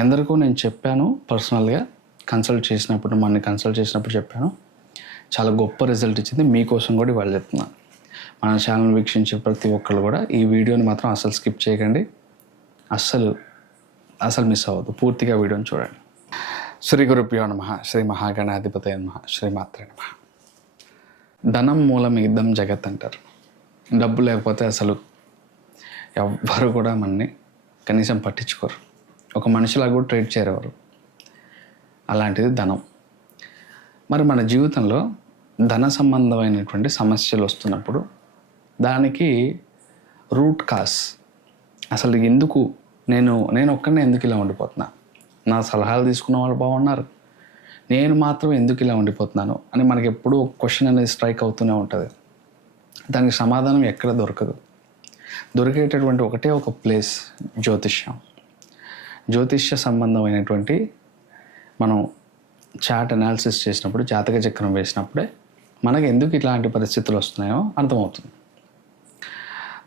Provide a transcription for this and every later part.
ఎందరికో నేను చెప్పాను పర్సనల్గా కన్సల్ట్ చేసినప్పుడు మనని కన్సల్ట్ చేసినప్పుడు చెప్పాను. చాలా గొప్ప రిజల్ట్ ఇచ్చింది. మీకోసం కూడా ఇవాళ చెప్తున్నాను మన ఛానల్ వీక్షించే ప్రతి ఒక్కళ్ళు కూడా ఈ వీడియోని మాత్రం అస్సలు స్కిప్ చేయకండి. అస్సలు అసలు మిస్ అవ్వద్దు. పూర్తిగా వీడియోని చూడండి. శ్రీ గురుభ్యో నమ. శ్రీ మహాగణాధిపతి నమ. శ్రీమాత్రే నమ. ధనం మూలం యుద్ధం జగత్ అంటారు. డబ్బు లేకపోతే అసలు ఎవ్వరు కూడా మనని కనీసం పట్టించుకోరు. ఒక మనిషిలా కూడా ట్రీట్ చేయరు అలాంటిది ధనం. మరి మన జీవితంలో ధన సంబంధమైనటువంటి సమస్యలు వస్తున్నప్పుడు దానికి రూట్ కాస్ అసలు ఎందుకు నేను నేను ఒక్కనే ఎందుకు ఇలా ఉండిపోతున్నా? నా సలహాలు తీసుకున్న వాళ్ళు బాగున్నారు. నేను మాత్రం ఎందుకు ఇలా ఉండిపోతున్నాను? అని మనకి ఎప్పుడూ ఒక క్వశ్చన్ అనేది స్ట్రైక్ అవుతూనే ఉంటుంది. దానికి సమాధానం ఎక్కడ దొరకదు. దొరికేటటువంటి ఒకటే ఒక ప్లేస్ జ్యోతిష్యం. జ్యోతిష్య సంబంధమైనటువంటి మనం చాట్ అనాలిసిస్ చేసినప్పుడు జాతక చక్రం వేసినప్పుడే మనకు ఎందుకు ఇట్లాంటి పరిస్థితులు వస్తున్నాయో అర్థమవుతుంది.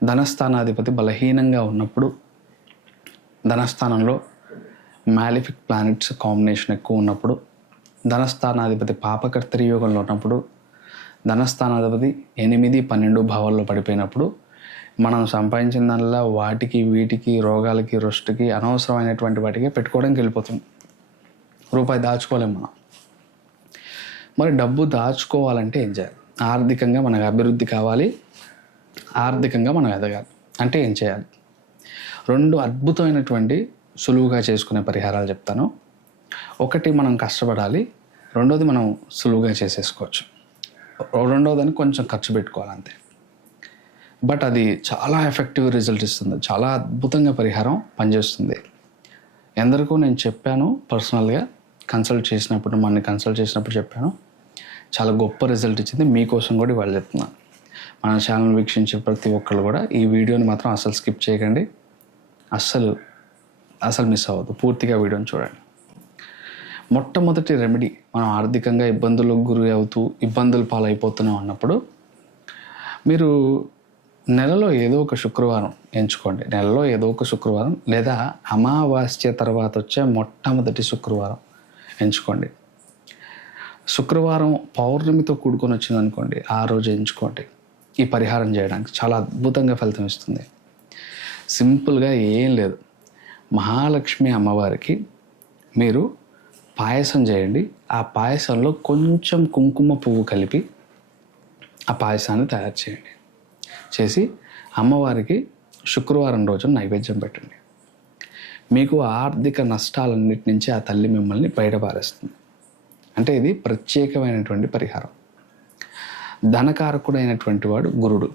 ధనస్థానాధిపతి బలహీనంగా ఉన్నప్పుడు ధనస్థానంలో మ్యాలిఫిక్ ప్లానెట్స్ కాంబినేషన్ ఎక్కువ ఉన్నప్పుడు ధనస్థానాధిపతి పాపకర్తరి యోగంలో ఉన్నప్పుడు ధనస్థానాధిపతి ఎనిమిది పన్నెండు భావాల్లో పడిపోయినప్పుడు మనం సంపాదించిన దానిలో వాటికి వీటికి రోగాలకి రుష్టికి అనవసరమైనటువంటి వాటికి పెట్టుకోవడానికి వెళ్ళిపోతుంది రూపాయి దాచుకోలేము మనం. మరి డబ్బు దాచుకోవాలంటే ఏం చేయాలి? ఆర్థికంగా మనకు అభివృద్ధి కావాలి. ఆర్థికంగా మనం ఎదగాలి. అంటే ఏం చేయాలి? రెండు అద్భుతమైనటువంటి సులువుగా చేసుకునే పరిహారాలు చెప్తాను. ఒకటి మనం కష్టపడాలి. రెండోది మనం సులువుగా చేసేసుకోవచ్చు. రెండోదని కొంచెం ఖర్చు పెట్టుకోవాలి అంతే బట్ అది చాలా ఎఫెక్టివ్ రిజల్ట్ ఇస్తుంది. చాలా అద్భుతంగా పరిహారం పనిచేస్తుంది. ఎందరికో నేను చెప్పాను పర్సనల్గా కన్సల్ట్ చేసినప్పుడు మన కన్సల్ట్ చేసినప్పుడు చెప్పాను. చాలా గొప్ప రిజల్ట్ ఇచ్చింది. మీకోసం కూడా ఇవాళ చెప్తున్నాను మన ఛానల్ వీక్షించే ప్రతి ఒక్కళ్ళు కూడా ఈ వీడియోని మాత్రం అస్సలు స్కిప్ చేయకండి. అస్సలు అసలు మిస్ అవ్వద్దు. పూర్తిగా వీడియోని చూడండి. మొట్టమొదటి రెమెడీ మనం ఆర్థికంగా ఇబ్బందులకు గురి అవుతూ ఇబ్బందులు పాలైపోతున్నాం అన్నప్పుడు మీరు నెలలో ఏదో ఒక శుక్రవారం ఎంచుకోండి. నెలలో ఏదో ఒక శుక్రవారం లేదా అమావాస్య తర్వాత వచ్చే మొట్టమొదటి శుక్రవారం ఎంచుకోండి. శుక్రవారం పౌర్ణమితో కూడుకొని వచ్చింది అనుకోండి ఆ రోజు ఎంచుకోండి. ఈ పరిహారం చేయడానికి చాలా అద్భుతంగా ఫలితం ఇస్తుంది. సింపుల్గా ఏం లేదు. మహాలక్ష్మి అమ్మవారికి మీరు పాయసం చేయండి. ఆ పాయసంలో కొంచెం కుంకుమ పువ్వు కలిపి ఆ పాయసాన్ని తయారు చేయండి. చేసి అమ్మవారికి శుక్రవారం రోజు నైవేద్యం పెట్టండి. మీకు ఆర్థిక నష్టాలన్నిటి నుంచి ఆ తల్లి మిమ్మల్ని బయటపారేస్తుంది. అంటే ఇది ప్రత్యేకమైనటువంటి పరిహారం. ధనకారకుడైనటువంటి వాడు గురుడు.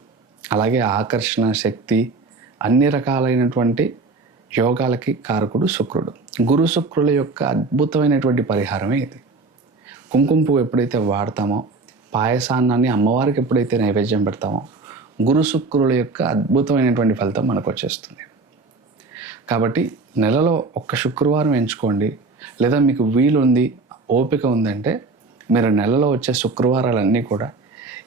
అలాగే ఆకర్షణ శక్తి అన్ని రకాలైనటువంటి యోగాలకి కారకుడు శుక్రుడు. గురు శుక్రుల యొక్క అద్భుతమైనటువంటి పరిహారమే ఇది. కుంకుమ పువ్వు ఎప్పుడైతే వాడతామో పాయసాన్నాన్ని అమ్మవారికి ఎప్పుడైతే నైవేద్యం పెడతామో గురు శుక్రుల యొక్క అద్భుతమైనటువంటి ఫలితం మనకు వచ్చేస్తుంది. కాబట్టి నెలలో ఒక్క శుక్రవారం ఎంచుకోండి. లేదా మీకు వీలుంది ఓపిక ఉందంటే మీరు నెలలో వచ్చే శుక్రవారాలన్నీ కూడా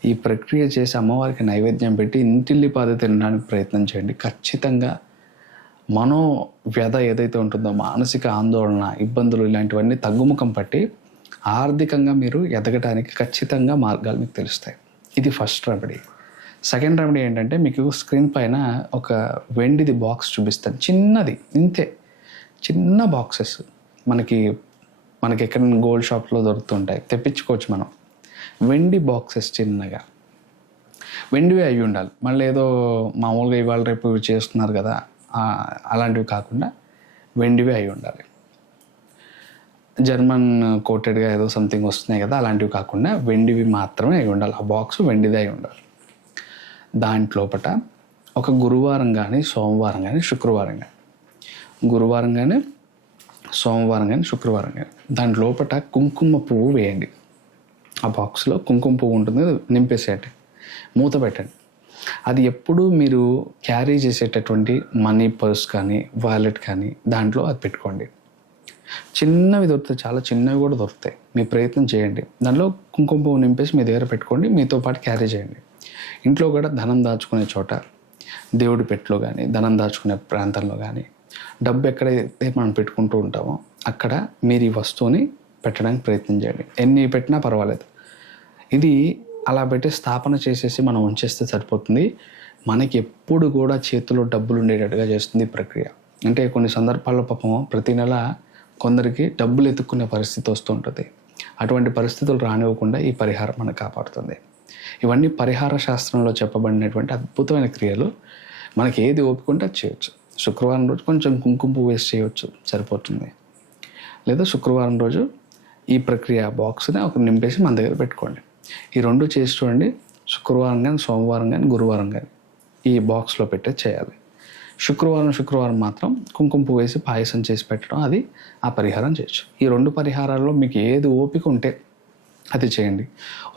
ఈ ప్రక్రియ చేసి అమ్మవారికి నైవేద్యం పెట్టి ఇంటిల్లి పాద తినడానికి ప్రయత్నం చేయండి. ఖచ్చితంగా మనో వ్యధ ఏదైతే ఉంటుందో మానసిక ఆందోళన ఇబ్బందులు ఇలాంటివన్నీ తగ్గుముఖం పట్టి ఆర్థికంగా మీరు ఎదగటానికి ఖచ్చితంగా మార్గాలు మీకు తెలుస్తాయి. ఇది ఫస్ట్ రెమెడీ. సెకండ్ రెమెడీ ఏంటంటే మీకు స్క్రీన్ పైన ఒక వెండిది బాక్స్ చూపిస్తాను. చిన్నది ఇంతే. చిన్న బాక్సెస్ మనకి మనకి ఎక్కడ గోల్డ్ షాప్లో దొరుకుతుంటాయి. తెప్పించుకోవచ్చు మనం. వెండి బాక్సెస్ చిన్నగా. వెండివి అయి ఉండాలి. మళ్ళీ ఏదో మామూలుగా ఇవాళ రేపు ఇవి చేస్తున్నారు కదా అలాంటివి కాకుండా వెండివి అయి ఉండాలి. జర్మన్ కోటెడ్గా ఏదో సంథింగ్ వస్తున్నాయి కదా అలాంటివి కాకుండా వెండివి మాత్రమే అయి ఉండాలి. ఆ బాక్స్ వెండిది అయి ఉండాలి. దాంట్లోపట ఒక గురువారం కానీ సోమవారం కానీ శుక్రవారం కానీ గురువారం కానీ సోమవారం కానీ శుక్రవారం కానీ దాని లోపల కుంకుమ పువ్వు వేయండి. ఆ బాక్స్లో కుంకుమ పువ్వు ఉంటుంది నింపేసేయండి. మూత పెట్టండి. అది ఎప్పుడు మీరు క్యారీ చేసేటటువంటి మనీ పర్స్ కానీ వాలెట్ కానీ దాంట్లో అది పెట్టుకోండి. చిన్నవి దొరుకుతాయి చాలా చిన్నవి కూడా దొరుకుతాయి. మీ ప్రయత్నం చేయండి. దానిలో కుంకుమ పువ్వు నింపేసి మీ దగ్గర పెట్టుకోండి మీతో పాటు క్యారీ చేయండి. ఇంట్లో కూడా ధనం దాచుకునే చోట దేవుడి పెట్టులో కానీ ధనం దాచుకునే ప్రాంతంలో కానీ డబ్బు ఎక్కడైతే మనం పెట్టుకుంటూ ఉంటామో అక్కడ మీరు ఈ వస్తువుని పెట్టడానికి ప్రయత్నం చేయండి. ఎన్ని పెట్టినా పర్వాలేదు. ఇది అలా పెట్టి స్థాపన చేసేసి మనం ఉంచేస్తే సరిపోతుంది. మనకి ఎప్పుడు కూడా చేతిలో డబ్బులు ఉండేటట్టుగా చేస్తుంది ప్రక్రియ. అంటే కొన్ని సందర్భాల్లో పాపం ప్రతి నెల కొందరికి డబ్బులు ఎత్తుక్కునే పరిస్థితి వస్తుంటుంది అటువంటి పరిస్థితులు రానివ్వకుండా ఈ పరిహారం మనకు కాపాడుతుంది. ఇవన్నీ పరిహార శాస్త్రంలో చెప్పబడినటువంటి అద్భుతమైన క్రియలు. మనకి ఏది ఓపికంటే అది చేయొచ్చు. శుక్రవారం రోజు కొంచెం కుంకుమ పువ్వు వేసి చేయవచ్చు సరిపోతుంది. లేదా శుక్రవారం రోజు ఈ ప్రక్రియ బాక్స్ని ఒక నింపేసి మన దగ్గర పెట్టుకోండి. ఈ రెండు చేసి చూడండి. శుక్రవారం కానీ సోమవారం కానీ గురువారం కానీ ఈ బాక్స్లో పెట్టే చేయాలి. శుక్రవారం శుక్రవారం మాత్రం కుంకుమ పువ్వు వేసి పాయసం చేసి పెట్టడం అది ఆ పరిహారం చేయొచ్చు. ఈ రెండు పరిహారాల్లో మీకు ఏది ఓపిక ఉంటే అది చేయండి.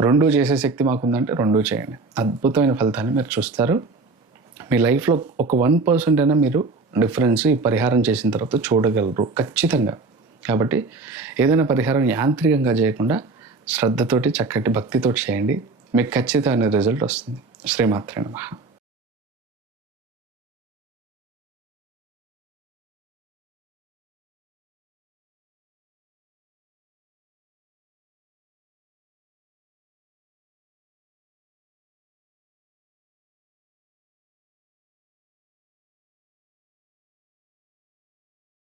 రెండు చేసే శక్తి మాకుందంటే రెండు చేయండి. అద్భుతమైన ఫలితాన్ని మీరు చూస్తారు. మీ లైఫ్లో ఒక వన్ పర్సెంట్ అయినా మీరు డిఫరెన్స్ ఈ పరిహారం చేసిన తర్వాత చూడగలరు ఖచ్చితంగా. కాబట్టి ఏదైనా పరిహారం యాంత్రికంగా చేయకుండా శ్రద్ధతోటి చక్కటి భక్తితోటి చేయండి. మీకు ఖచ్చితమైన రిజల్ట్ వస్తుంది. శ్రీమాత్రే నమః.